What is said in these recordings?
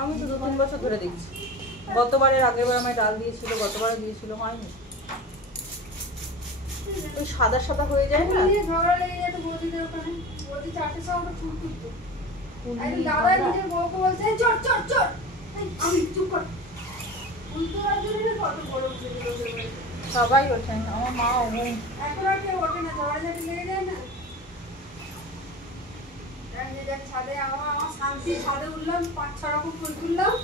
আমি তো 2-3 বছর ধরে দেখছি। গতবারের আগেরবার আমায় ডাল দিয়েছিল, গতবারও দিয়েছিল, হয়নি। ওই সাদা সাদা হয়ে যায় না, ঝগড়া লেগে যেত বৌদিদের ওখানে। বৌদি 4টের সময় চুল তুলতো। একদিন দাদা নিজের বউকে বলছে চট চট চট, আমি চুপ কর। উল্টো রাজনীতি কত বড় উঠেছিল। সবাই ওঠেন, আমার মা ওঠেন। এখন আর কেউ ওঠে না, ঝগড়াঝাটি লেগে যায় না। ছাদে আমার শান্তি, ছাদে উঠলাম, 5-6 রকম ফুল তুললাম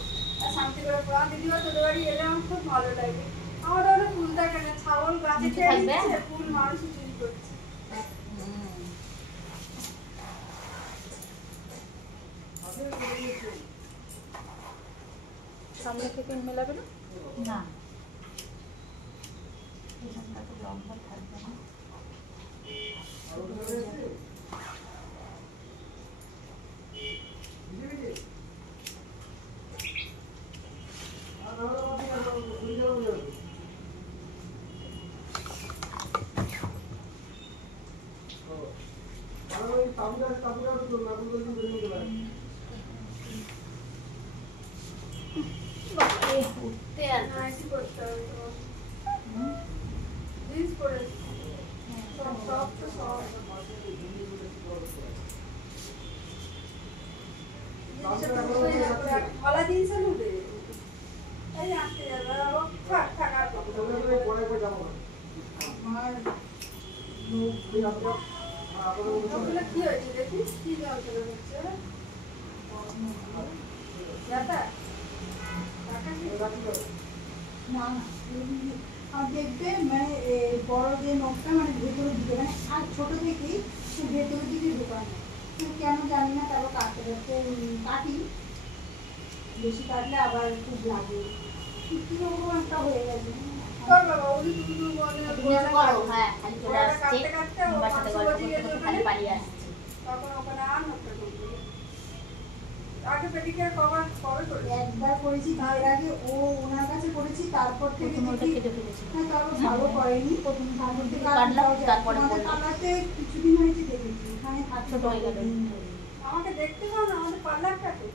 আর শান্তি করে পড়া। দিদিও তোদের বাড়ি এলে আমার খুব ভালো লাগে। আমার ওটা ফুল থাকে না, ছাগল গাছে খেয়ে নিচ্ছে, ফুল মানুষই চুরি করছে। সামনে থেকে মেলাবে না? না, এখানটা তো লম্বা থাকবে না। উঠতে আর নাইটি করতে হবে তো। জিন্স পরেছি। সব সব তো সব। গলা জিন্স নেবে? এই আনতে যাবে, থাক থাক আর ওগুলো কি হয়েছে দেখিস? কি যন্ত্রণা হচ্ছে? ব্যথা? না না, আর দেখবে মানে বড় যে নখটা মানে ভেতরের দিকে, মানে আর ছোট থেকেই ভেতরের দিকে ঢোকানো, কেন জানি না। তারপর কাটতে কাটতে কাটি, বেশি কাটলে আবার খুব লাগে, কিরকম একটা হয়ে গেছে। কর বাবা, ওই দুটো বলে করো। হ্যাঁ, খালি চলে আসছে, কাটতে কাটতে ও আমার সাথে গল্প করতে করতে খালি পালিয়ে আসছে। তখন ওখানে আর নখটা ঢুকবে। আগে পেডিকেয়ার কভার কবে করেছি? একবার করেছি, তার আগে ও ওনার কাছে করেছি, তারপর থেকে প্রথম ওটা দেখি কেটে ফেলেছি। হ্যাঁ তারপর ভালো করেনি। প্রথম ভালো থেকে কাটলাম, তারপরে কালাতে কিছুদিন হয়েছে দেখেছি, এখানে ছোট হয়ে গেল। আমাকে দেখতে পাও না, আমাদের পার্লারটাকে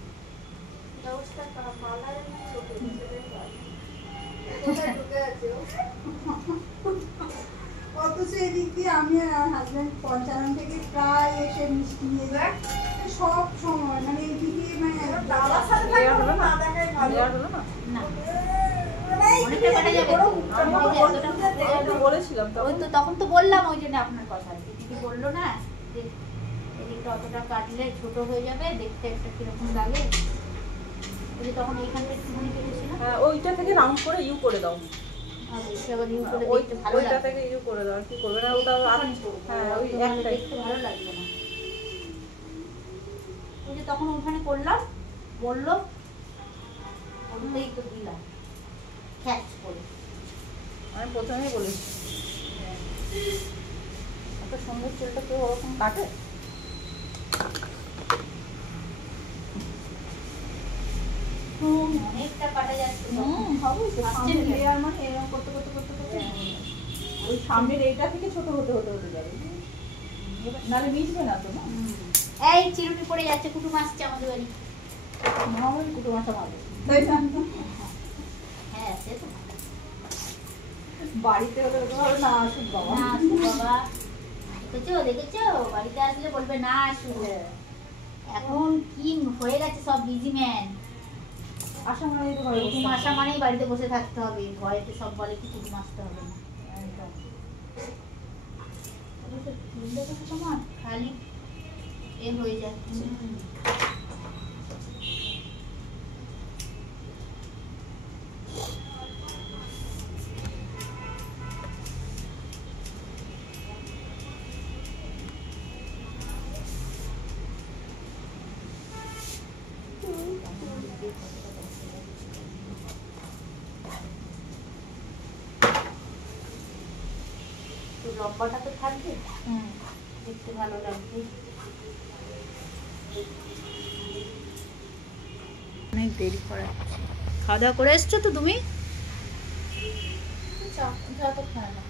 ব্যবস্থা করা, পার্লারের না ছোট ছেলের পার্লার। কোথায় ঢুকে আছে ও? অথচ এদিক দিয়ে আমি আর আমার হাজব্যান্ড পঞ্চানন থেকে প্রায় এসে মিষ্টি নিয়ে যায় সব সময়, মানে এইদিকে মানে দাদার সাথে থাকবো না, না দেখাই ভালো। দেওয়ার হলো না? না, এই অনেকটা কাটা যাবে তো। আমি ওই যে আমি তো বলেছিলাম ওই তখন। তো তখন তো বললাম, ওই জন্য আপনার কথা দিদি বললো না যে এদিকটা অতটা কাটলে ছোট হয়ে যাবে, দেখতে একটা কিরকম লাগে। ওই যে তখন এইখানটা একটুখানি কেটেছিলাম। হ্যাঁ, ওইটা থেকে রাউন্ড করে ইউ করে দাও। আর ওইটা আবার ইউ করে ওই দেখতে ভালো ওইটা লাগবে। থেকে ইউ করে দাও, আর কি করবে না ওটা হ্যাঁ ওই একটাই। দেখতে ভালো লাগবে না। ওই যে তখন ওখানে করলাম, বললো ওটাই তো দিলাম ক্যাচ করে। আমি প্রথমেই বলেছি এত সুন্দর চুলটা কেউ ওরকম কাটে? অনেকটা কাটা যাচ্ছে। হবে তো, আসছে সামনের না। লেয়ার মানে এরকম করতে করতে করতে করতে ওই সামনের এইটা থেকে ছোট হতে হতে হতে যাবে, নাহলে মিশবে না তো। না এই চিরুনি পড়ে যাচ্ছে, কুটুম আসছে আমাদের বাড়ি। মহামূল কুটুম আসা ভালো, তাই না? হ্যাঁ, সে তো ভালো। বাড়িতে হলে তো ভালো না আসুক বাবা। না আসুক বাবা। দেখেছো দেখেছো, বাড়িতে আসলে বলবে না আসুক। এখন কি হয়ে গেছে সব বিজি ম্যান। আশা মানে তো ঘরে কুটুম আসা মানেই বাড়িতে বসে থাকতে হবে, ভয়েতে সব বলে কি কুটুম আসতে হবে না। একদম। সময় খালি এ হয়ে যাচ্ছে। তো লম্বাটা তো থাকবে, দেখতে ভালো লাগবে। অনেক দেরি করাচ্ছে। খাওয়া দাওয়া করে এসছো তো তুমি? যা তো খায় না।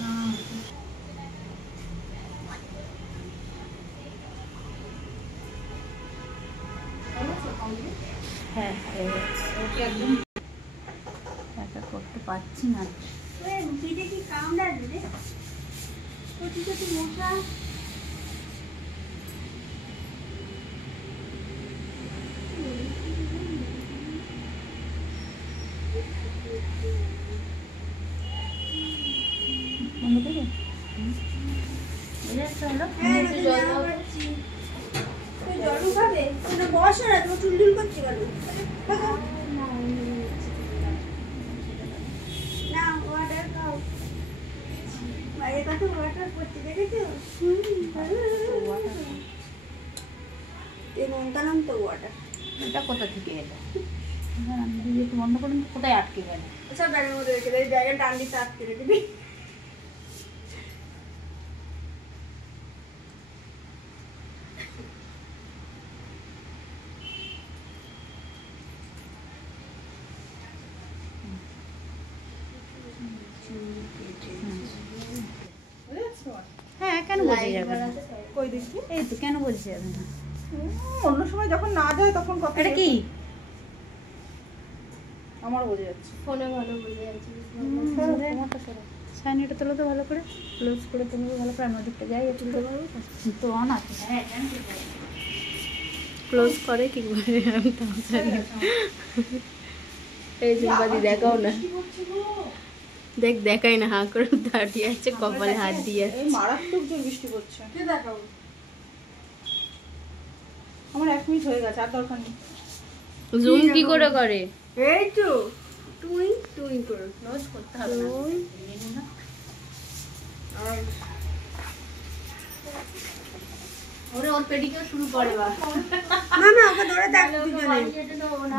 না হ্যাঁ ওকে একদম একা করতে পারছি না। রুটিতে কি কামড়া দিলে কচি কচি মশা। বন্ধ করে হলো হ্যাঁ একটু জল দাও। জলু খাবে তোমরা বসো না, তোমার চুলচুল করছে কেন? না ওয়াটার খাও, বাইরে কত ওয়াটার পড়ছে দেখেছো? এই নন্তানন্ত ওয়াটার। এটা কোথা থেকে এলো? হ্যাঁ দিদি একটু বন্ধ করুন তো, কোথায় আটকে গেল? সব ব্যাগের মধ্যে রেখে দেয়, ব্যাগের ডান দিকটা আটকে রেখে দিই। হ্যাঁ কেন বোঝা যাবে না? কই দেখি এই তো কেন বোঝা যাবে না? অন্য সময় যখন না যায় তখন কথা এটা কি? আমার বোঝা যাচ্ছে। ফোনে ভালো বুঝে যাচ্ছে। সাইনিটা তোলো তো ভালো করে, ক্লোজ করে তোলো ভালো করে, আমার দিকটা যাই তুলতে পারবো তো অন আছে। হ্যাঁ ক্লোজ করে কি করে আমি তাও জানি না। এই জুম্পাদি দেখাও না, দেখ দেখাই না, হা করে দাঁড়িয়ে আছে, কপালে হাত দিয়ে আছে। এই মারাত্মক জোর বৃষ্টি পড়ছে। কে দেখাবো? আমার 1 মিনিট হয়ে গেছে, আর দরকার নেই। জুম কি করে করে? এই তো টুইং টুইং করো। ক্লোজ করতে হবে না। ওরে ওর পেডিকেও শুরু করে বা না না, ওকে ধরে থাক দুজনে, যেতে দেবো না,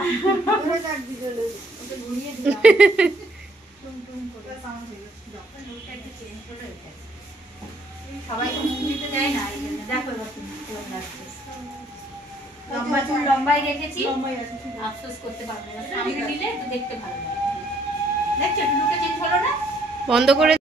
ধরে থাক দুজনে। ওকে ঘুরিয়ে দিলাম টুম টুম করে। লুকটা একটু চেঞ্জ করে রেখেছে। সবাই তো মুখ দিতে দেয় না, এই জন্য দেখো এবার তুমি কেমন লাগছে। লম্বা চুল লম্বাই রেখেছি, লম্বাই আছে, ঠিক আছে। আফসোস করতে পারবে না, সামনে নিলে তো দেখতে ভালো লাগবে। দেখছো একটু লুকটা চেঞ্জ হলো না? বন্ধ করে